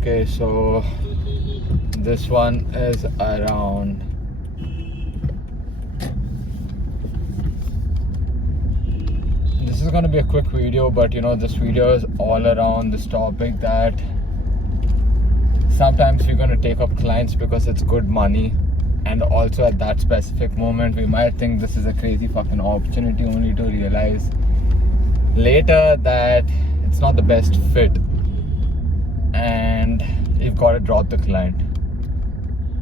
Okay, so this one is around this is going to be a quick video, but this video is all around this topic that sometimes we're going to take up clients because it's good money, and also at that specific moment we might think this is a crazy fucking opportunity, only to realize later that it's not the best fit and you've got to drop the client.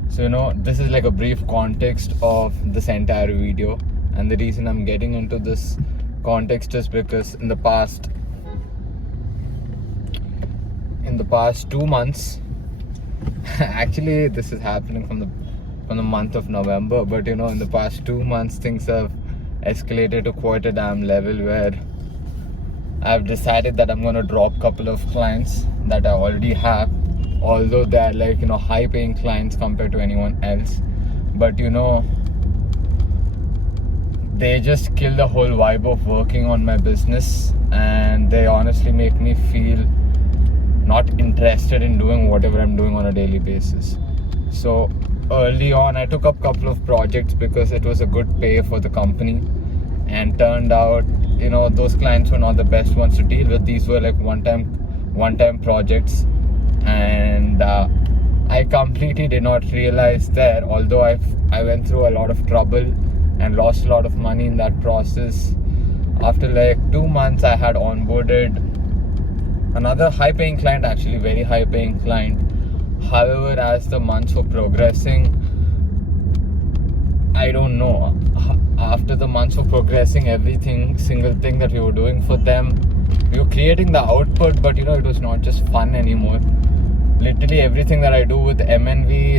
So this is like a brief context of this entire video, and the reason I'm getting into this context is because in the past 2 months actually this is happening from the month of November, but in the past 2 months things have escalated to quite a damn level where I've decided that I'm going to drop a couple of clients that I already have, although they're like high paying clients compared to anyone else, but they just kill the whole vibe of working on my business, and they honestly make me feel not interested in doing whatever I'm doing on a daily basis. So early on I took up a couple of projects because it was a good pay for the company, and turned out those clients were not the best ones to deal with. These were like one-time projects, and I completely did not realize there, although I went through a lot of trouble and lost a lot of money in that process. After like 2 months I had onboarded another high paying client, actually very high paying client. However, as the months were progressing, I don't know, after the months of progressing, single thing that we were doing for them, we were creating the output, but it was not just fun anymore. Literally everything that I do with MNV,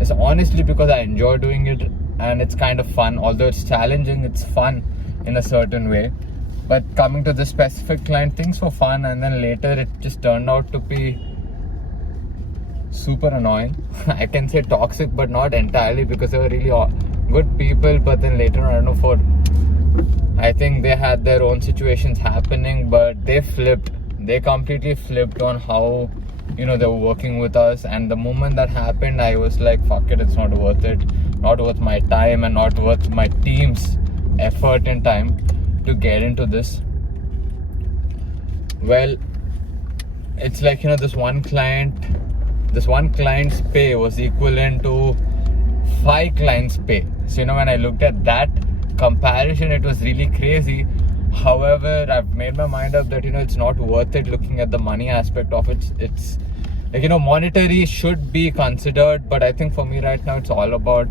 it's honestly because I enjoy doing it, and it's kind of fun. Although it's challenging, it's fun in a certain way. But coming to this specific client, things were fun, and then later it just turned out to be super annoying. I can say toxic, but not entirely, because they were really good people, but then later on, I don't know, I think they had their own situations happening, but they completely flipped on how they were working with us. And the moment that happened, I was like, fuck it, it's not worth it, not worth my time, and not worth my team's effort and time to get into this. Well, it's like this one client's pay was equivalent to 5 clients' pay. So when I looked at that comparison, it was really crazy. However, I've made my mind up that it's not worth it looking at the money aspect of it. It's like monetary should be considered, but I think for me right now it's all about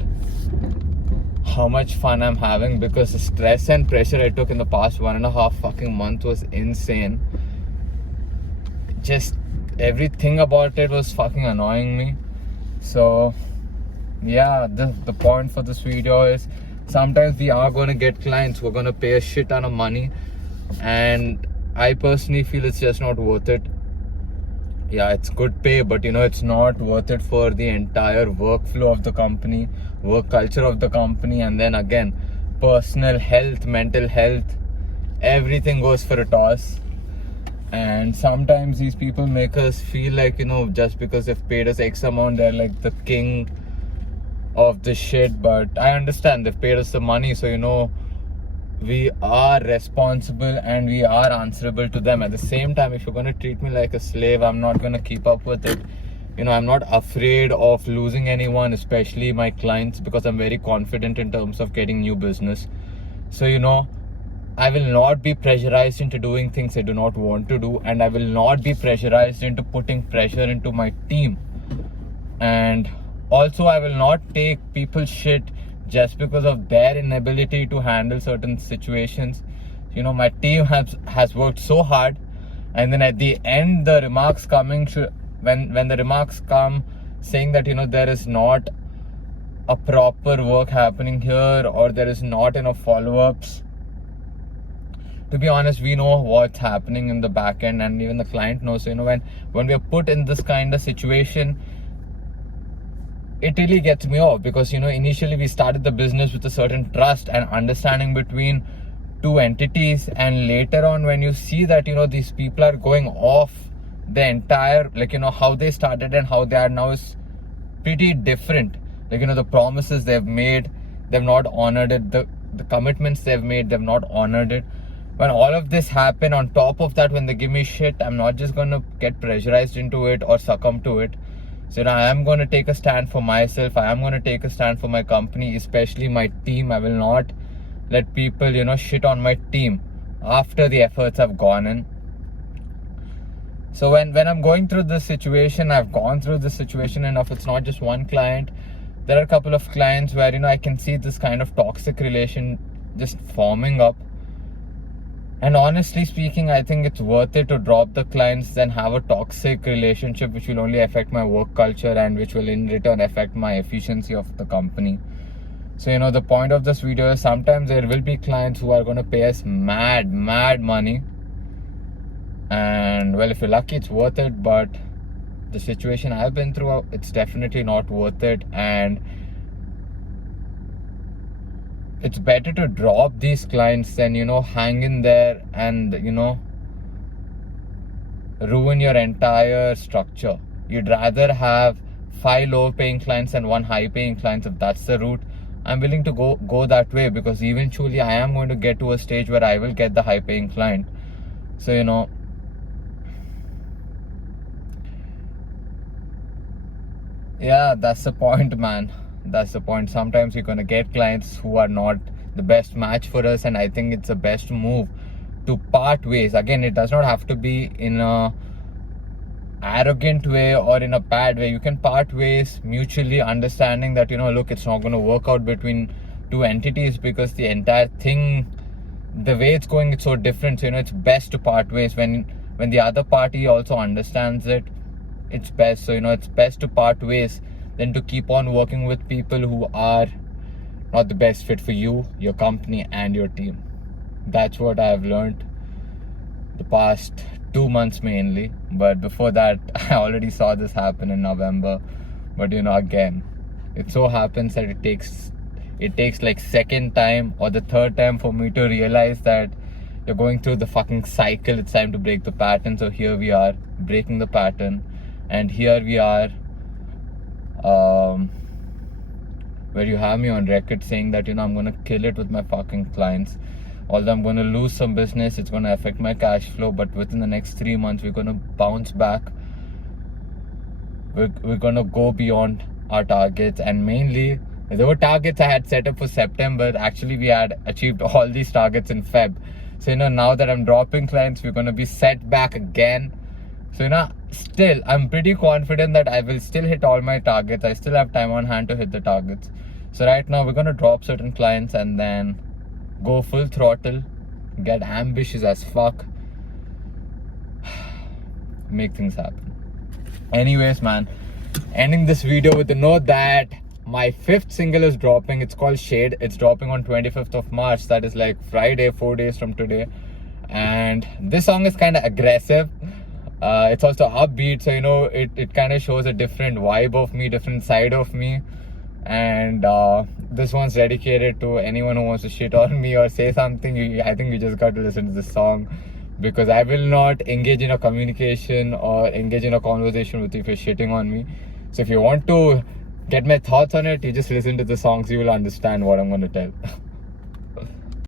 how much fun I'm having, because the stress and pressure I took in the past 1.5 fucking months was insane. Just everything about it was fucking annoying me. So yeah, the point for this video is, sometimes we are going to get clients who are going to pay a shit ton of money, and I personally feel it's just not worth it. Yeah, it's good pay, but it's not worth it for the entire workflow of the company, work culture of the company, and then again, personal health, mental health, everything goes for a toss. And sometimes these people make us feel like just because they've paid us X amount, they're like the king of the shit. But I understand they've paid us the money, so we are responsible and we are answerable to them. At the same time, if you're going to treat me like a slave, I'm not going to keep up with it. I'm not afraid of losing anyone, especially my clients, because I'm very confident in terms of getting new business. So I will not be pressurized into doing things I do not want to do, and I will not be pressurized into putting pressure into my team. And also, I will not take people's shit just because of their inability to handle certain situations. My team has worked so hard, and then at the end, the remarks coming when the remarks come saying that there is not a proper work happening here, or there is not enough follow-ups. To be honest, we know what's happening in the back end, and even the client knows. When we are put in this kind of situation, it really gets me off, because initially we started the business with a certain trust and understanding between two entities, and later on when you see that these people are going off the entire, like, how they started and how they are now is pretty different. Like, the promises they've made, they've not honored it. The commitments they've made, they've not honored it. When all of this happen, on top of that, when they give me shit, I'm not just gonna get pressurized into it or succumb to it. So I am gonna take a stand for myself. I am gonna take a stand for my company, especially my team. I will not let people, shit on my team after the efforts have gone in. So when I'm going through this situation, I've gone through this situation enough. It's not just one client. There are a couple of clients where, I can see this kind of toxic relation just forming up. And honestly speaking, I think it's worth it to drop the clients than have a toxic relationship which will only affect my work culture and which will in return affect my efficiency of the company. So, the point of this video is sometimes there will be clients who are going to pay us mad money. And well, if you're lucky, it's worth it. But the situation I've been through, it's definitely not worth it. And it's better to drop these clients than, hang in there and, ruin your entire structure. You'd rather have 5 low paying clients and 1 high paying clients. If that's the route, I'm willing to go that way, because eventually I am going to get to a stage where I will get the high paying client. So, yeah, that's the point, man. That's the point. Sometimes we're going to get clients who are not the best match for us, and I think it's the best move to part ways. Again, it does not have to be in a arrogant way or in a bad way. You can part ways mutually, understanding that, look, it's not going to work out between 2 entities because the entire thing, the way it's going, it's so different. So, it's best to part ways when the other party also understands it. It's best. So, it's best to part ways than to keep on working with people who are not the best fit for you, your company, and your team. That's what I've learned the past 2 months mainly. But before that, I already saw this happen in November. But again, it so happens that it takes like second time or the third time for me to realize that you're going through the fucking cycle. It's time to break the pattern. So here we are, breaking the pattern. And here we are, where you have me on record saying that, I'm going to kill it with my fucking clients. Although I'm going to lose some business, it's going to affect my cash flow. But within the next 3 months, we're going to bounce back. We're going to go beyond our targets. And mainly, there were targets I had set up for September. Actually, we had achieved all these targets in Feb. So, now that I'm dropping clients, we're going to be set back again. So, still, I'm pretty confident that I will still hit all my targets. I still have time on hand to hit the targets. So right now, we're going to drop certain clients and then go full throttle, get ambitious as fuck, make things happen. Anyways, man, ending this video with the note that my 5th single is dropping. It's called Shade. It's dropping on 25th of March. That is like Friday, 4 days from today. And this song is kind of aggressive. It's also upbeat, so it kind of shows a different vibe of me, different side of me. And this one's dedicated to anyone who wants to shit on me or say something. I think you just got to listen to this song, because I will not engage in a communication or engage in a conversation with you if you're shitting on me. So if you want to get my thoughts on it, you just listen to the songs. You will understand what I'm going to tell.